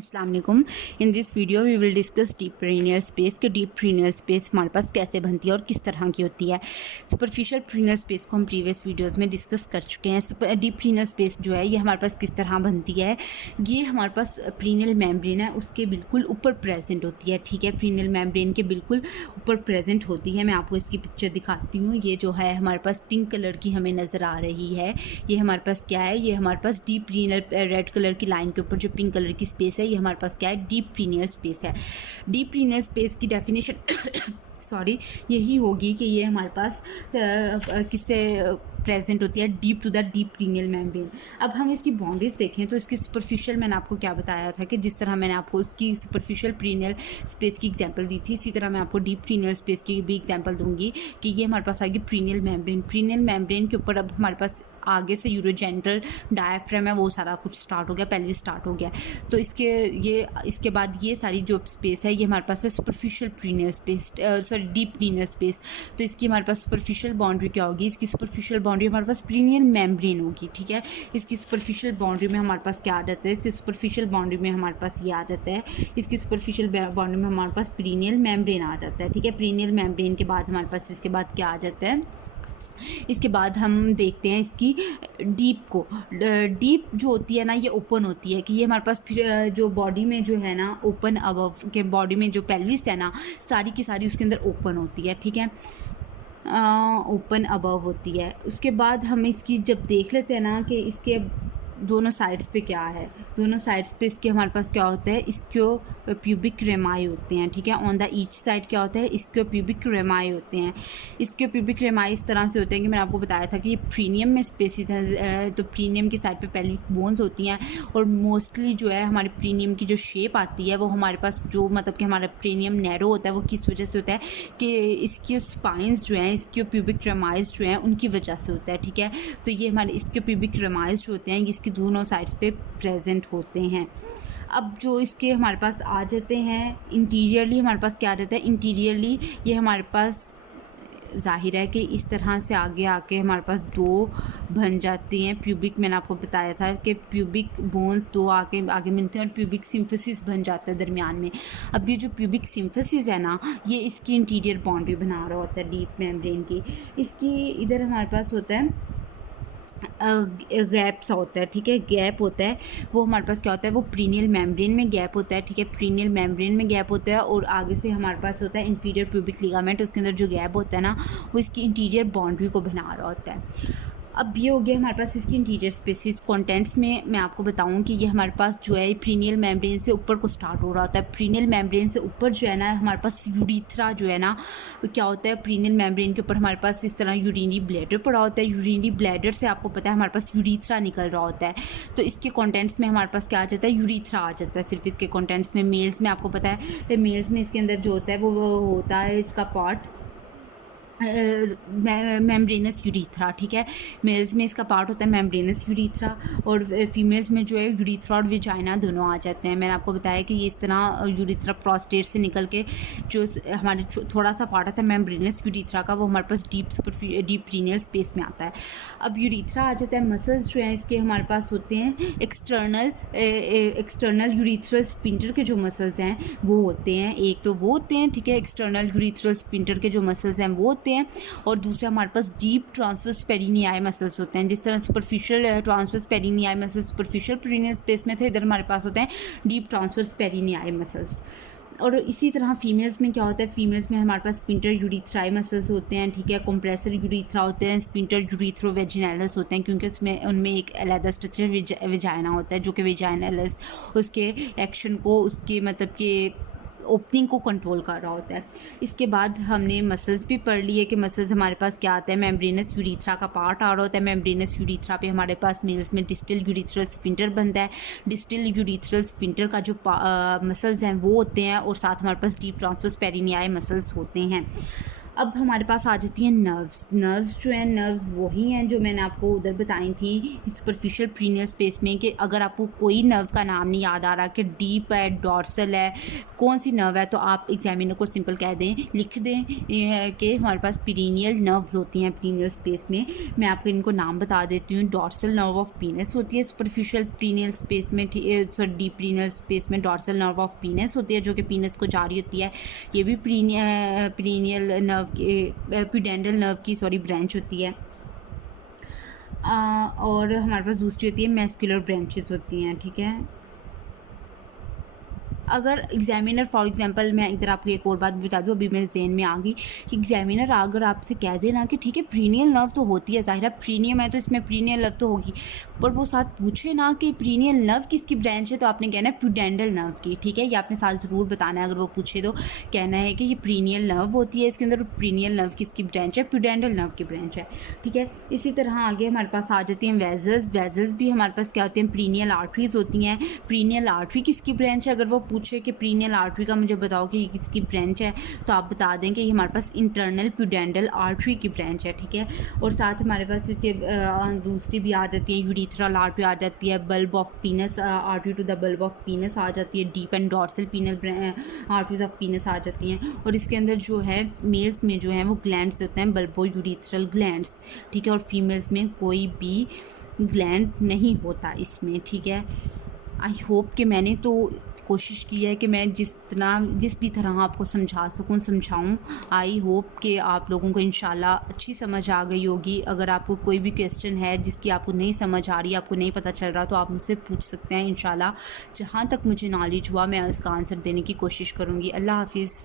अस्सलाम वालेकुम। In this video we will discuss deep perineal space कि डीप प्रीनियल स्पेस हमारे पास कैसे बनती है और किस तरह की होती है। सुपरफिशियल प्रीनियल स्पेस को हम प्रीवियस वीडियोस में डिस्कस कर चुके हैं। डीप प्रीनियल स्पेस जो है ये हमारे पास किस तरह बनती है, ये हमारे पास प्रीनियल मेम्ब्रेन है उसके बिल्कुल ऊपर प्रेजेंट होती है। ठीक है, प्रीनियल मेम्ब्रेन के बिल्कुल ऊपर प्रेजेंट होती है। मैं आपको इसकी पिक्चर दिखाती हूँ। ये जो है हमारे पास पिंक कलर की हमें नज़र आ रही है। ये हमारे पास क्या है, ये हमारे पास डीप प्रीनियल रेड कलर की लाइन के ऊपर जो पिंक कलर की स्पेस है ये हमारे पास क्या है, डीप प्रीनियल स्पेस है। डीप प्रीनियल स्पेस की डेफिनेशन सॉरी यही होगी कि ये हमारे पास किससे प्रेजेंट होती है, deep to the deep perineal membrane. अब हम इसकी बाउंड्रीज देखें तो इसकी सुपरफिशियल मैंने आपको क्या बताया था कि जिस तरह मैंने आपको उसकी सुपरफिशियल प्रीनियल स्पेस की एग्जांपल दी थी, इसी तरह मैं आपको डीप प्रीनियल स्पेस की भी एग्जांपल दूंगी कि ये हमारे पास आएगी प्रीनियल मेम्ब्रेन। प्रीनियल मेम्ब्रेन के ऊपर अब हमारे पास आगे से यूरोजेनिटल डायफ्राम है वो सारा कुछ स्टार्ट हो गया, पेल्विस स्टार्ट हो गया। तो इसके बाद ये सारी जो स्पेस है ये हमारे पास है superficial perineal space, sorry deep perineal space. तो इसकी हमारे पास सुपरफिशियल बाउंड्री क्या होगी, इसकी सुपरफिशियल बाउंड्री हमारे पास प्रीनियल मेम्ब्रेन होगी। ठीक है, इसकी सुपरफिशियल बाउंड्री में हमारे पास क्या आ जाता है, इसकी सुपरफिशियल बाउंड्री में हमारे पास ये आ जाता है, इसकी सुपरफिशियल बाउंड्री में हमारे पास प्रीनियल मेम्ब्रेन आ जाता है। ठीक है, प्रीनियल मेम्ब्रेन के बाद हमारे पास इसके बाद क्या आ जाता है, इसके बाद हम देखते हैं इसकी डीप को। डीप जो होती है ना ये ओपन होती है कि ये हमारे पास फिर जो बॉडी में जो है ना ओपन अबव के बॉडी में जो पेल्विस है ना सारी की सारी उसके अंदर ओपन होती है। ठीक है, ओपन अबव होती है। उसके बाद हम इसकी जब देख लेते हैं ना कि इसके दोनों साइड्स पे क्या है, दोनों साइड्स पे इसके हमारे पास क्या होता है, इसको प्यूबिक रेमाई होते हैं। ठीक है, ऑन द ईच साइड क्या होता है, इसको प्यूबिक रेमाई होते हैं। इसके प्यूबिक रेमाई इस तरह से होते हैं कि मैंने आपको बताया था कि ये प्रीनियम में स्पेसिस हैं। तो प्रीनियम की साइड पे पेल्विक बोन्स होती हैं और मोस्टली जो है हमारे प्रीनियम की जो शेप आती है वो हमारे पास जो मतलब कि हमारा प्रीनियम नैरो होता है वो किस वजह से होता है कि इसके स्पाइंस जो हैं, इसके प्यूबिक रेमाइज जो हैं उनकी वजह से होता है। ठीक है, तो ये हमारे इसके प्यूबिक रेमाइज जो होते हैं इसके दोनों साइड्स पे प्रेजेंट होते हैं। अब जो इसके हमारे पास आ जाते हैं इंटीरियरली, हमारे पास क्या आ जाता है इंटीरियरली, ये हमारे पास जाहिर है कि इस तरह से आगे आके हमारे पास दो बन जाती हैं प्यूबिक। मैंने आपको बताया था कि प्यूबिक बोन्स दो आगे मिलते हैं और प्यूबिक सिम्फसिस बन जाता है दरमियान में। अब ये जो प्यूबिक सिम्फसिस है ना ये इसकी इंटीरियर बाउंड्री बना रहा होता है डीप मेम्ब्रेन की। इसकी इधर हमारे पास होता है गैप सा होता है। ठीक है, गैप होता है वो हमारे पास क्या होता है, वो प्रीनियल मेम्ब्रेन में गैप होता है। ठीक है, प्रीनियल मेम्ब्रेन में गैप होता है और आगे से हमारे पास होता है इंफीरियर प्यूबिक लिगामेंट, उसके अंदर जो गैप होता है ना वो इसकी इंटीरियर बाउंड्री को बना रहा होता है। अब ये हो गया हमारे पास इसकी इंटीरियर स्पेसिस। कंटेंट्स में मैं आपको बताऊं कि ये हमारे पास जो है प्रीनियल मेम्ब्रेन से ऊपर को स्टार्ट हो रहा होता है। प्रीनियल मेम्ब्रेन से ऊपर जो है ना हमारे पास यूरिथ्रा जो है ना क्या होता है, प्रीनियल मेम्ब्रेन के ऊपर हमारे पास इस तरह यूरिनरी ब्लैडर पड़ा होता है। यूरिनरी ब्लैडर से आपको पता है हमारे पास यूरिथ्रा निकल रहा होता है। तो इसके कंटेंट्स में हमारे पास क्या आ जाता है, यूरिथ्रा आ जाता है सिर्फ इसके कंटेंट्स में। मेल्स में आपको पता है मेल्स में इसके अंदर जो होता है वो होता है इसका पार्ट मेम्ब्रेनस यूरिथ्रा। ठीक है, मेल्स में इसका पार्ट होता है मेम्ब्रेनस यूरिथ्रा और फीमेल्स में जो है यूरिथ्रा और विजाइना दोनों आ जाते हैं। मैंने आपको बताया कि ये इस तरह यूरिथ्रा प्रोस्टेट से निकल के जो हमारे थोड़ा सा पार्ट आता है मेम्ब्रेनस यूरिथ्रा का वो हमारे पास डीप प्रीनियल स्पेस में आता है। अब यूरिथ्रा आ जाता है। मसल्स जो हैं इसके हमारे पास होते हैं एक्सटर्नल यूरिथ्रल स्फिंक्टर के जो मसल्स हैं वो होते हैं, एक तो वो होते हैं। ठीक है, एक्सटर्नल यूरिथ्रल स्फिंक्टर के जो मसल्स हैं वो होते हैं और दूसरे हमारे पास डीप ट्रांसवर्स पेरिनियाई मसल्स होते हैं। जिस तरह superficial transverse perineal muscles superficial perineal space में थे, इधर हमारे पास होते हैं डीप ट्रांसवर्स पेरिनियाई मसल्स। और इसी तरह फीमेल्स में क्या होता है, फीमेल्स में हमारे पास स्फिंक्टर यूरिथ्राई मसल्स होते हैं। ठीक है, कंप्रेसर यूरिथ्रा होते हैं, स्फिंक्टर यूरिथ्रोवेजिनैलिस होते हैं क्योंकि उसमें उनमें एक अलग स्ट्रक्चर विजाइना होता है जो कि विजाइनलिस उसके एक्शन को उसके मतलब कि ओपनिंग को कंट्रोल कर रहा होता है। इसके बाद हमने मसल्स भी पढ़ लिए कि मसल्स हमारे पास क्या आता है, मेम्ब्रेनस यूरिथ्रा का पार्ट आ रहा होता है। मेम्ब्रेनस यूरिथ्रा पे हमारे पास मेल्स में डिस्टल यूरिथ्रल स्फिंक्टर बनता है। डिस्टल यूरिथ्रल स्फिंक्टर का जो मसल्स हैं वो होते हैं और साथ हमारे पास डीप ट्रांसवर्स पेरिनियाई मसल्स होते हैं। अब हमारे पास आ जाती हैं नर्व्स। नर्व्स जो हैं, नर्व्स वही हैं जो मैंने आपको उधर बताई थी सुपरफिशियल प्रीनियल स्पेस में, कि अगर आपको कोई नर्व का नाम नहीं याद आ रहा कि डीप है, डॉर्सल है, कौन सी नर्व है, तो आप एग्जामिनर को सिंपल कह दें, लिख दें कि हमारे पास पीरिनियल नर्व्स होती हैं प्रीनियल स्पेस में। मैं आपको इनको नाम बता देती हूँ। डॉर्सल नर्व ऑफ पीनस होती है सुपरफिशियल प्रीनियल स्पेस में, सॉरी डीप प्रीनियल स्पेस में डॉर्सल नर्व ऑफ पीनस होती है जो कि पीनस को जा रही होती है। ये भी पीरिनियल नर्व एपिडेंडल नर्व की ब्रांच होती है। और हमारे पास दूसरी होती है मैस्कुलर ब्रांचेस होती हैं, ठीक है। अगर एग्जामिनर फॉर एग्जांपल, मैं इधर आपको एक और बात बता दूँ, अभी मेरे जहन में आ गई कि एग्जामिनर अगर आपसे कह देना कि ठीक है प्रीनियल नर्व तो होती है, ज़ाहिर है प्रीनियम है तो इसमें प्रीनियल नर्व तो होगी, पर वो साथ पूछे ना कि प्रीनियल नर्व किसकी ब्रांच है, तो आपने कहना है प्यूडेंडल नर्व की, ठीक है। ये आपने साथ ज़रूर बताना है। अगर वो पूछे तो कहना है कि ये प्रीनियल नर्व होती है, इसके अंदर प्रीनियल नर्व किसकी ब्रांच है, प्यूडेंडल नर्व की ब्रांच है, ठीक है। इसी तरह आगे हमारे पास आ जाती हैं वेजल्स। वेजल्स भी हमारे पास क्या होती हैं, प्रीनियल आर्टरीज होती हैं। प्रीनियल आर्टरी किसकी ब्रांच है, अगर वो पूछे कि प्रीनियल आर्टरी का मुझे बताओ कि ये किसकी ब्रांच है, तो आप बता दें कि ये हमारे पास इंटरनल प्यूडेंडल आर्टरी की ब्रांच है, ठीक है। और साथ हमारे पास इसके दूसरी भी आ जाती है, यूरिथ्रल आर्टरी आ जाती है, bulb of penis artery to the bulb of penis आ जाती है, deep and dorsal penile arteries of penis आ जाती हैं। और इसके अंदर जो है मेल्स में जो है वो ग्लैंड्स होते हैं, बल्बो यूरिथ्रल ग्लैंड्स, ठीक है। और फीमेल्स में कोई भी ग्लैंड नहीं होता इसमें, ठीक है। आई होप कि मैंने तो कोशिश की है कि मैं जिस भी तरह आपको समझा सकूं समझाऊं। आई होप कि आप लोगों को इंशाल्लाह अच्छी समझ आ गई होगी। अगर आपको कोई भी क्वेश्चन है जिसकी आपको नहीं समझ आ रही, आपको नहीं पता चल रहा, तो आप मुझसे पूछ सकते हैं। इंशाल्लाह जहाँ तक मुझे नॉलेज हुआ मैं उसका आंसर देने की कोशिश करूँगी। अल्लाह हाफिज़।